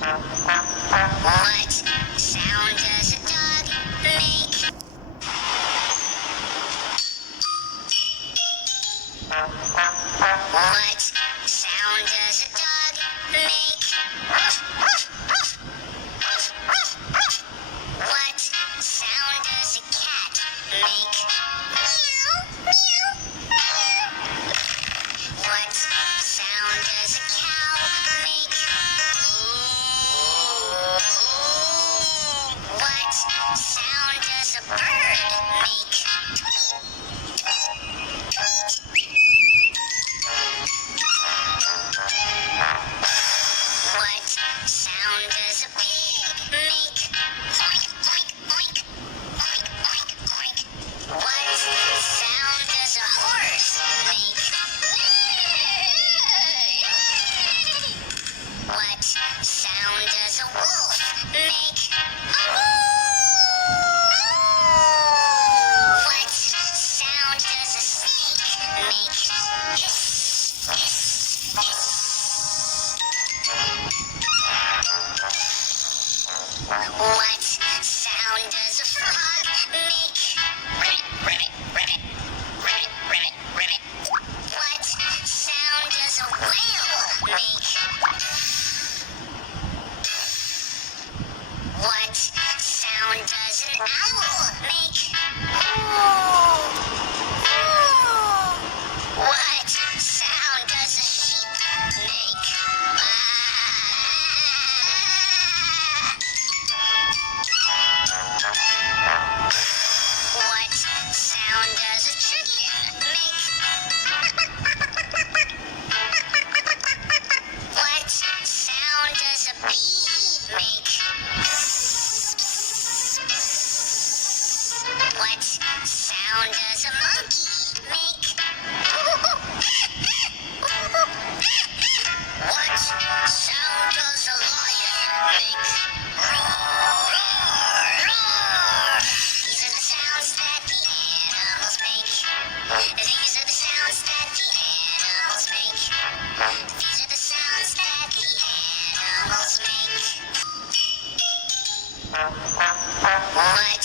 What sound does a dog make? What sound does a dog make? What sound does a cat make? Meow, meow, meow. What sound does a cow make? What sound does a bird make? What sound does a pig make? Oink, oink, oink. Oink, oink, oink. What sound does a horse make? What sound does a wolf make? What sound does a snake make? Hiss, hiss, hiss. What sound does a frog make? Ribbit, ribbit, ribbit. Ribbit, ribbit, ribbit. What sound does a whale make? What sound does an owl make? What sound does a sheep make? What sound does a chicken make? What sound does a bee make? What sound does a monkey make? What sound does a lion make? Roar, roar. These are the sounds that the animals make. These are the sounds that the animals make. These are the sounds that the animals make. What